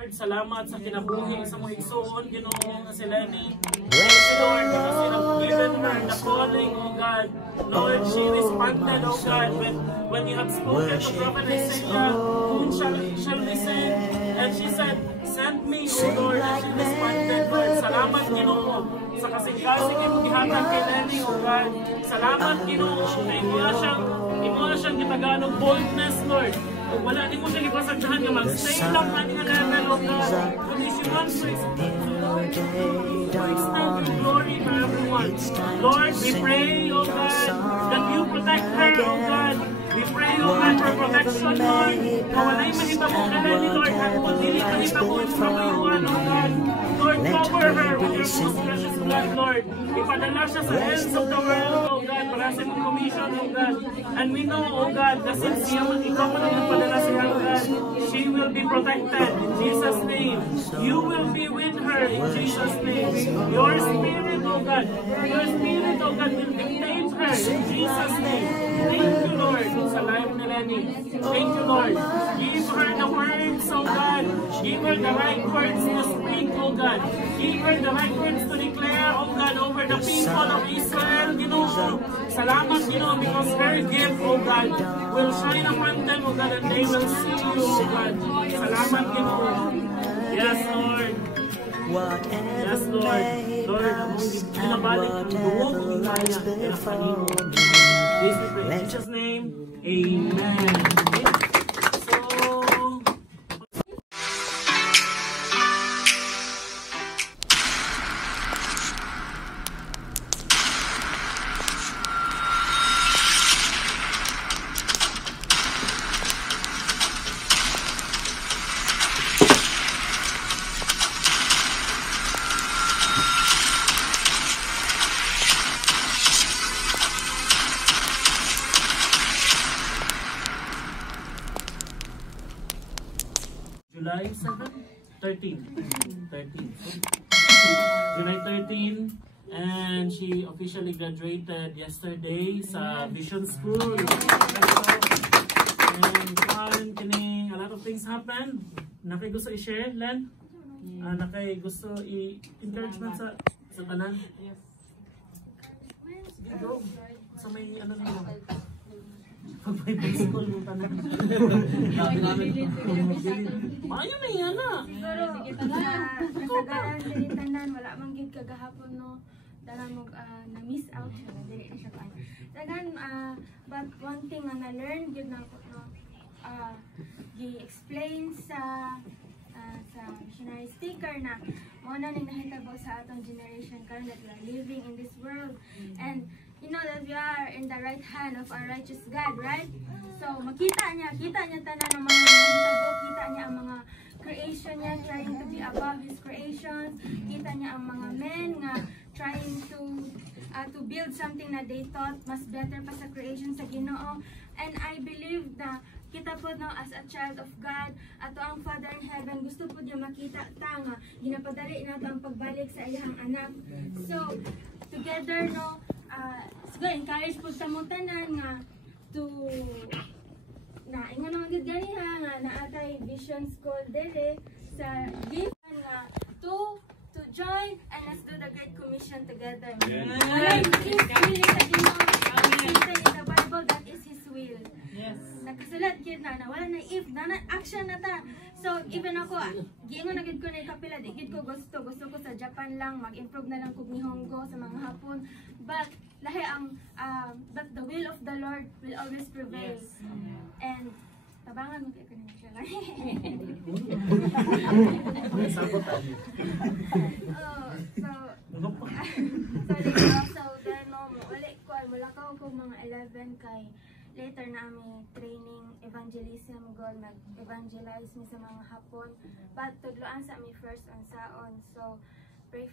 Lord, salamat sa kinabuhi sa mga igsoon, Ginoo nga si Lenny. Thank you, Lord, because you have given her the calling, O God. Lord, she responded, O God, when you have spoken to Prophet Isaiah, whom shall listen? And she said, send me, O Lord, and she responded, Lord. Salamat, Ginoo, sa kasing-kasing yung gihatag kay Lenny, O God. Salamat, Ginoo, na imo siyang gitaganong boldness, Lord. Kung wala din mo siya ipasagdahan nga mag-stay lang nga level, O God. Kundi she wants to extend your glory to everyone. Lord, we pray, O God, that you protect her, O God. We pray, O God, for protection, Lord. Mawalay mahitabo ka na ni Lord, at kung dili mahitabo from everyone, O God. Lord, cover her with your most precious blood, Lord. Ipadala siya sa ends of the world, O God, para sa mong commission, O God. And we know, O God, na since ikaw man ang nagpadala siya, O God, she will be protected in Jesus' name. You will be with her in Jesus' name. Your spirit, O God, will dictate her in Jesus' name. Thank you, Lord, sa life ni Lenny. Thank you, Lord. Give her the words, O God. Give her the right words to speak, O God. Give her the right words to declare, O God, over the people of Israel, Ginoo. Salamat, Ginoo, because her gift, O God, will shine upon them, O God, and they will see you, O God. Salamat, Ginoo. Yes, Lord. Yes, Lord. Lord, among pinabalik ang buwog ng himaya na kanino. Please we pray in Jesus' name. Amen. July 13. July 13, and she officially graduated yesterday sa Vision School. And a lot of things happened. Nakay gusto i-share, Len? Nakay gusto i-encouragement sa tanan? Sige, go. Sa may ano nyo? Pag may baseball mong tanan. Maayo na yan na. Pero, kasagaran din tanan, wala mang gid kagahapon, no. Dala mo na-miss out siya, dili na siya kaya. Dagan, but one thing na na-learn, gid na ako, no. Gi-explain sa missionary sticker na mo na ning nahitabo sa atong generation karon that we are living in this world, and you know that we are in the right hand of our righteous God, right? So makita niya tanan ng mga nahitabo, kita niya ang mga creation niya trying to be above his creations, kita niya ang mga men nga trying to build something na they thought mas better pa sa creation sa Ginoo. And I believe na kita po, no, as a child of God, ato ang Father in Heaven, gusto po niya makita ta nga ginapadali nato ang pagbalik sa iyang anak. So together, no, siguro encourage po sa mong tanan nga ingon naman gid ganiha nga naatay Vision School dere sa given nga to join and let's do the Great Commission together. Yes. In the Bible, that is His will. Yes. Nakasulat gid na wala na if na action na ta. So even ako, giingon na gid ko na kapila, di gid ko gusto ko sa Japan lang, mag-improve na lang kog Nihongo sa mga Hapon. But lahi but the will of the Lord will always prevail. Yes. And tabangan mo kay kanina siya. So then wala ko mula ko mga 11 kay later na ami training evangelism goal mag-evangelize mi sa mga Hapon, but tudloan sa ami first on saon. So pray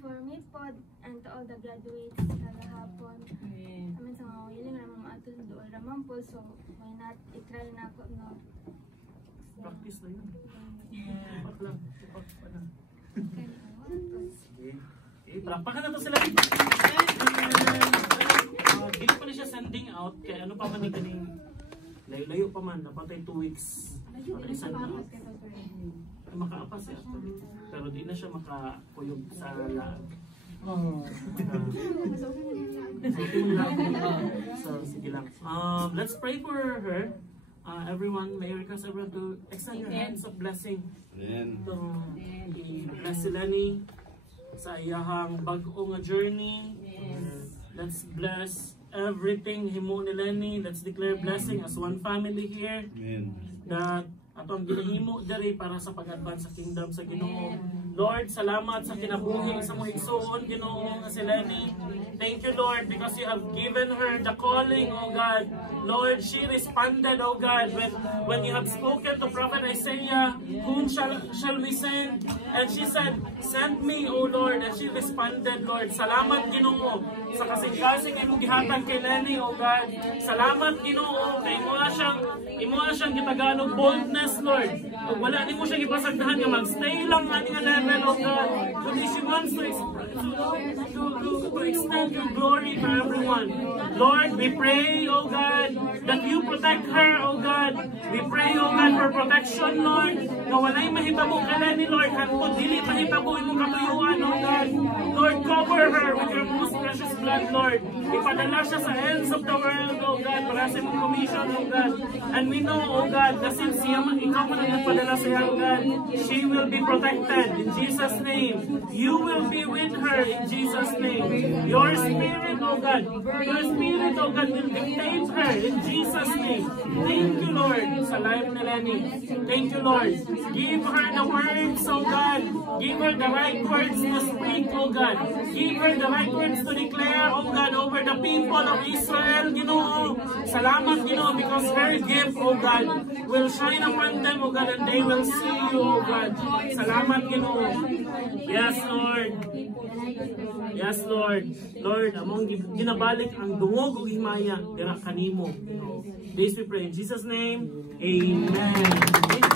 for me pod and to all the graduates sa Hapon. Amin sa mga willing na mga ato doon ramang po, so why not i-try na ako, no? Practice na yun. Ipak lang. Palakpakan na to sila. Dito pa na siya sending out, kaya ano pa man yung kaning layo-layo pa man, napatay 2 weeks. Patay send out. Makaapa siya. Pero di na siya makakuyog sa lag. So, sige lang. Let's pray for her. Everyone, may I request everyone to extend your hands of blessing. Amen. I-bless si Lenny sa iyahang bag-o nga journey. Let's bless everything himo ni Lenny. Let's declare blessing as one family here. Amen. That atong ginahimo diri para sa pag-advance sa kingdom sa Ginoo. Lord, salamat sa kinabuhi sa mong igsuon, Ginoo nga si Lenny. Thank you, Lord, because you have given her the calling, oh God. Lord, she responded, oh God, when you have spoken to Prophet Isaiah, whom shall we send? And she said, send me, oh Lord. And she responded, Lord. Salamat, Ginoo, sa kasing-kasing imong gihatag kay Lenny, oh God. Salamat, Ginoo, kay imo na siyang gitagalog boldness, Lord. Kung wala ni mo siya ipasagdahan nga magstay lang nga nga level, oh God. Kundi she wants to extend your glory to everyone. Lord, we pray, oh God, that you protect her, oh God. We pray, oh God, for protection, Lord. Na wala'y mahitabo ka Lenny, Lord. Kung dili mahitabo imong katuyuan, oh God. Lord, cover her with your most precious blood, Lord. Ipadala siya sa ends of the world, oh God, para sa imong commission, oh God. And we know, oh God, na since ikaw man ang nagpadala sa iya, oh God, she will be protected in Jesus' name. You will be with her in Jesus' name. Your spirit, oh God, your spirit, oh God, will dictate her in Jesus' name. Thank you, Lord, sa life ni Lenny. Thank you, Lord. Give her the words, oh God. Give her the right words to speak, oh God. Give her the right words to declare, oh God, over the people of Israel, Ginoo. Salamat, Ginoo, because her gift, oh God, will shine upon them, oh God, and they will see you, oh God. Salamat, Ginoo. Yes, Lord. Yes, Lord. Lord, among ginabalik ang dungog o himaya, dira kanimo. This we pray in Jesus' name. Amen.